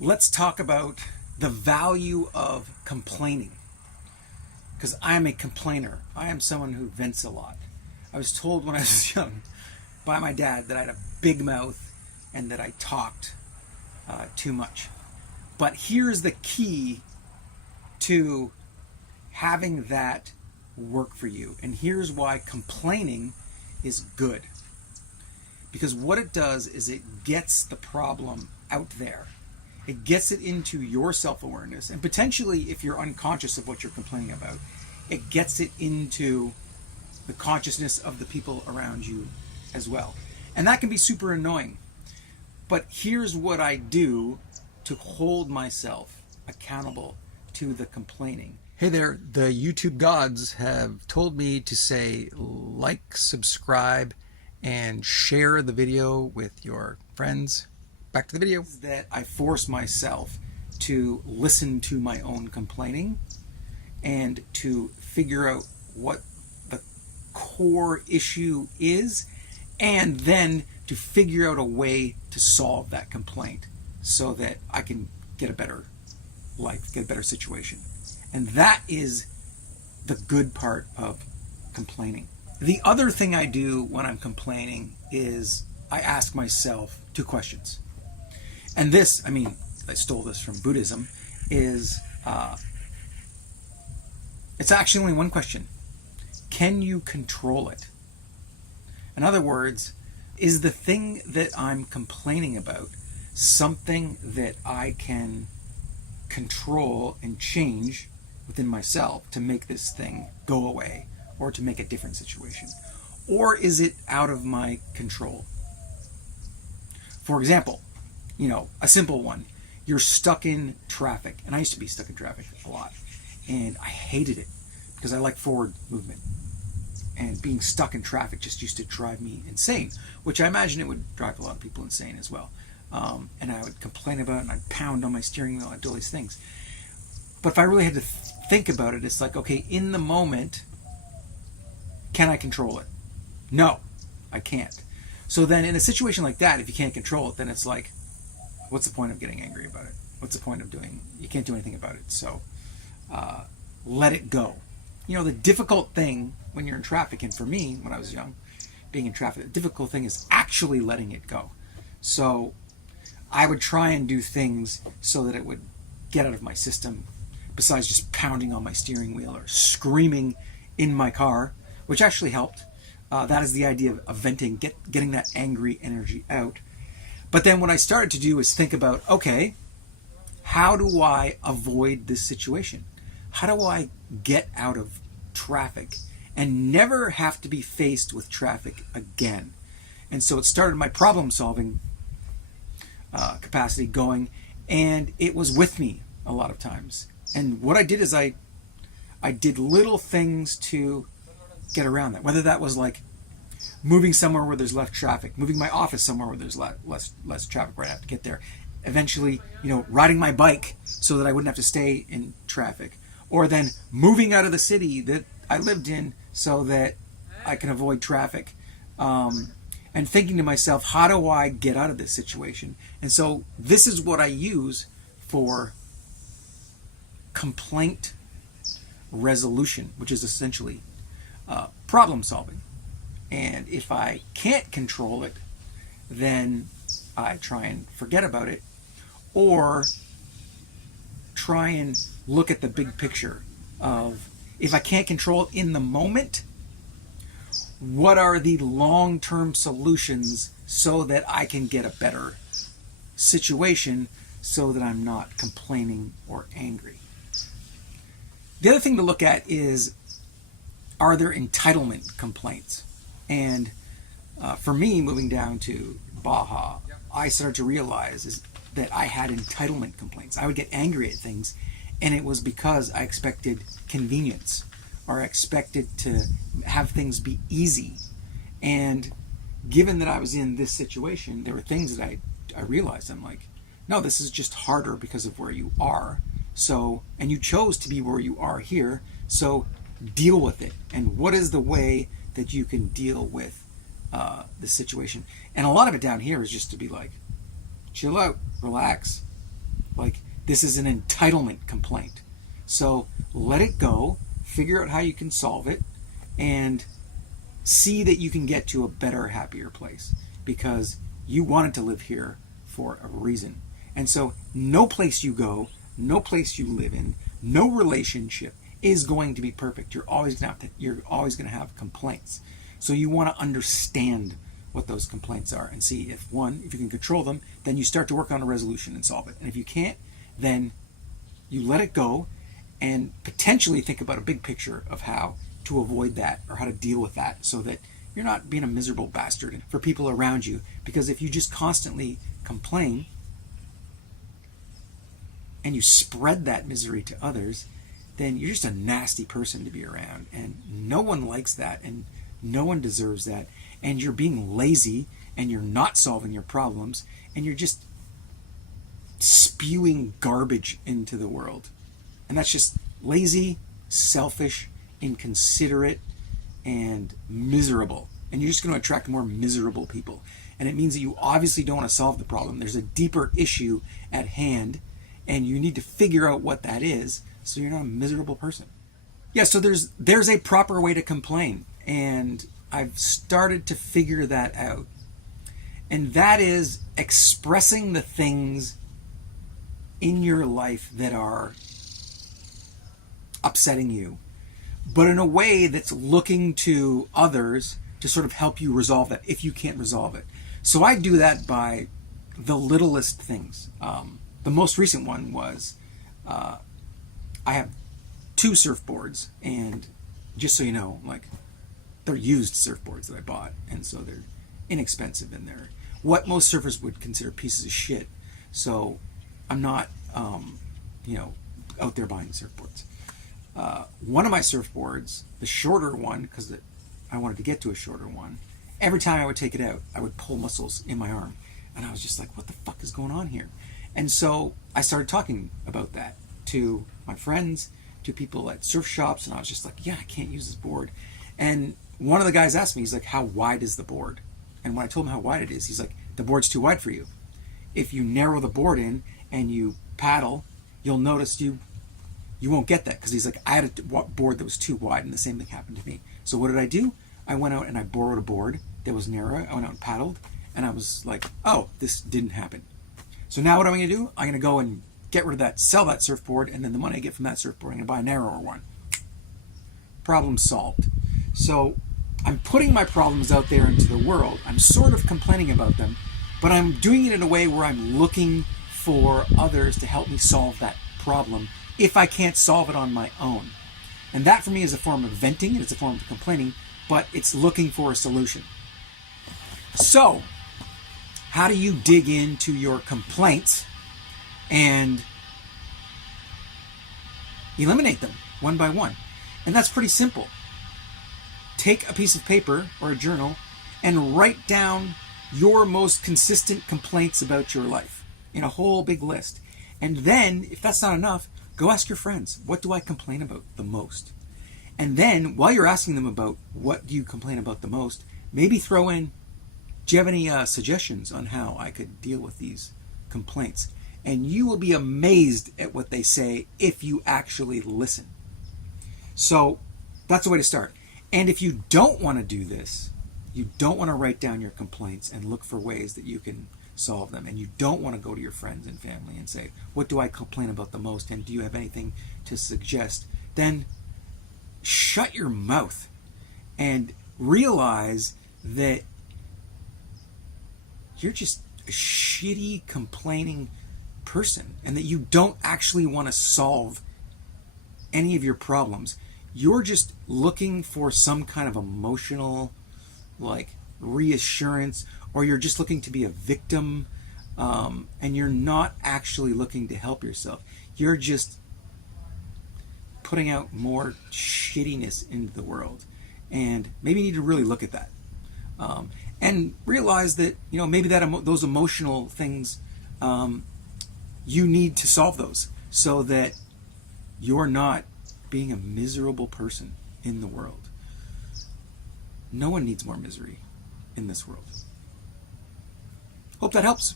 let's talk about the value of complaining. Because I am a complainer. I am someone who vents a lot. I was told when I was young by my dad that I had a big mouth and that I talked too much. But here's the key to having that work for you. And here's why complaining is good. Because what it does is it gets the problem out there. It gets it into your self-awareness. And potentially, if you're unconscious of what you're complaining about, it gets it into the consciousness of the people around you as well. And that can be super annoying. But here's what I do to hold myself accountable to the complaining. Hey there, the YouTube gods have told me to say like, subscribe, and share the video with your friends. Back to the video. That I force myself to listen to my own complaining and to figure out what the core issue is, and then to figure out a way to solve that complaint so that I can get a better life, get a better situation. And that is the good part of complaining. The other thing I do when I'm complaining is I ask myself two questions. And this, I stole this from Buddhism, is it's actually only one question. Can you control it? In other words, is the thing that I'm complaining about something that I can control and change within myself to make this thing go away or to make a different situation? Or is it out of my control? For example, a simple one. You're stuck in traffic. And I used to be stuck in traffic a lot. And I hated it because I like forward movement. And being stuck in traffic just used to drive me insane, which I imagine it would drive a lot of people insane as well. And I would complain about it, and I'd pound on my steering wheel, I'd do all these things. But if I really had to think about it, it's like, okay, in the moment, can I control it? No, I can't. So then in a situation like that, if you can't control it, then it's like, what's the point of getting angry about it? What's the point of you can't do anything about it. So let it go. The difficult thing when you're in traffic, and for me, when I was young, being in traffic, the difficult thing is actually letting it go. So I would try and do things so that it would get out of my system, besides just pounding on my steering wheel or screaming in my car, which actually helped. That is the idea of venting, getting that angry energy out. But then what I started to do is think about, okay, how do I avoid this situation? How do I get out of traffic and never have to be faced with traffic again? And so it started my problem-solving capacity going, and it was with me a lot of times. And what I did is I did little things to get around that, whether that was like moving somewhere where there's less traffic, moving my office somewhere where there's less traffic where I have to get there, eventually, riding my bike so that I wouldn't have to stay in traffic, or then moving out of the city that I lived in so that I can avoid traffic, and thinking to myself, how do I get out of this situation? And so this is what I use for complaint resolution, which is essentially problem solving. And if I can't control it, then I try and forget about it, or try and look at the big picture of, if I can't control it in the moment, what are the long-term solutions so that I can get a better situation so that I'm not complaining or angry? The other thing to look at is, are there entitlement complaints? And for me, moving down to Baja, I started to realize that I had entitlement complaints. I would get angry at things, and it was because I expected convenience, or I expected to have things be easy. And given that I was in this situation, there were things that I realized, I'm like, no, this is just harder because of where you are. So, and you chose to be where you are here, so deal with it. And what is the way that you can deal with the situation? And a lot of it down here is just to be like, chill out, relax, Like, this is an entitlement complaint. So let it go, figure out how you can solve it, and see that you can get to a better, happier place, because you wanted to live here for a reason. And so no place you go, no place you live in, no relationship is going to be perfect. You're always going to have complaints. So you want to understand what those complaints are and see if you can control them, then you start to work on a resolution and solve it. And if you can't, then you let it go and potentially think about a big picture of how to avoid that or how to deal with that, so that you're not being a miserable bastard for people around you. Because if you just constantly complain and you spread that misery to others, then you're just a nasty person to be around, and no one likes that, and no one deserves that. And you're being lazy, and you're not solving your problems, and you're just spewing garbage into the world. And that's just lazy, selfish, inconsiderate, and miserable. And you're just going to attract more miserable people. And it means that you obviously don't want to solve the problem. There's a deeper issue at hand, and you need to figure out what that is, so you're not a miserable person. Yeah, so there's a proper way to complain, and I've started to figure that out. And that is expressing the things in your life that are upsetting you, but in a way that's looking to others to sort of help you resolve that if you can't resolve it. So I do that by the littlest things. The most recent one was I have 2 surfboards, and just so you know, like, they're used surfboards that I bought, and so they're inexpensive, and they're what most surfers would consider pieces of shit. So I'm not, out there buying surfboards. One of my surfboards, the shorter one, because I wanted to get to a shorter one, every time I would take it out, I would pull muscles in my arm. And I was just like, what the fuck is going on here? And so I started talking about that to my friends, to people at surf shops, and I was just like, yeah, I can't use this board. And one of the guys asked me, he's like, how wide is the board? And when I told him how wide it is, he's like, the board's too wide for you. If you narrow the board in and you paddle, you'll notice you won't get that. Because he's like, I had a board that was too wide, and the same thing happened to me. So what did I do? I went out and I borrowed a board that was narrow. I went out and paddled, and I was like, oh, this didn't happen. So now what am I going to do? I'm going to go and get rid of that, sell that surfboard, and then the money I get from that surfboard, I'm going to buy a narrower one. Problem solved. So I'm putting my problems out there into the world. I'm sort of complaining about them, but I'm doing it in a way where I'm looking for others to help me solve that problem if I can't solve it on my own. And that for me is a form of venting, and it's a form of complaining, but it's looking for a solution. So, how do you dig into your complaints and eliminate them one by one? And that's pretty simple. Take a piece of paper or a journal and write down your most consistent complaints about your life in a whole big list. And then, if that's not enough, go ask your friends, what do I complain about the most? And then, while you're asking them about what do you complain about the most, maybe throw in, do you have any suggestions on how I could deal with these complaints? And you will be amazed at what they say if you actually listen. So that's a way to start. And if you don't want to do this, you don't want to write down your complaints and look for ways that you can solve them, and you don't want to go to your friends and family and say, what do I complain about the most, and do you have anything to suggest? Then shut your mouth and realize that you're just a shitty, complaining person, and that you don't actually want to solve any of your problems. You're just looking for some kind of emotional, reassurance, or you're just looking to be a victim, and you're not actually looking to help yourself. You're just putting out more shittiness into the world. And maybe you need to really look at that. And realize that, maybe those emotional things, you need to solve those so that you're not being a miserable person in the world. No one needs more misery in this world. Hope that helps.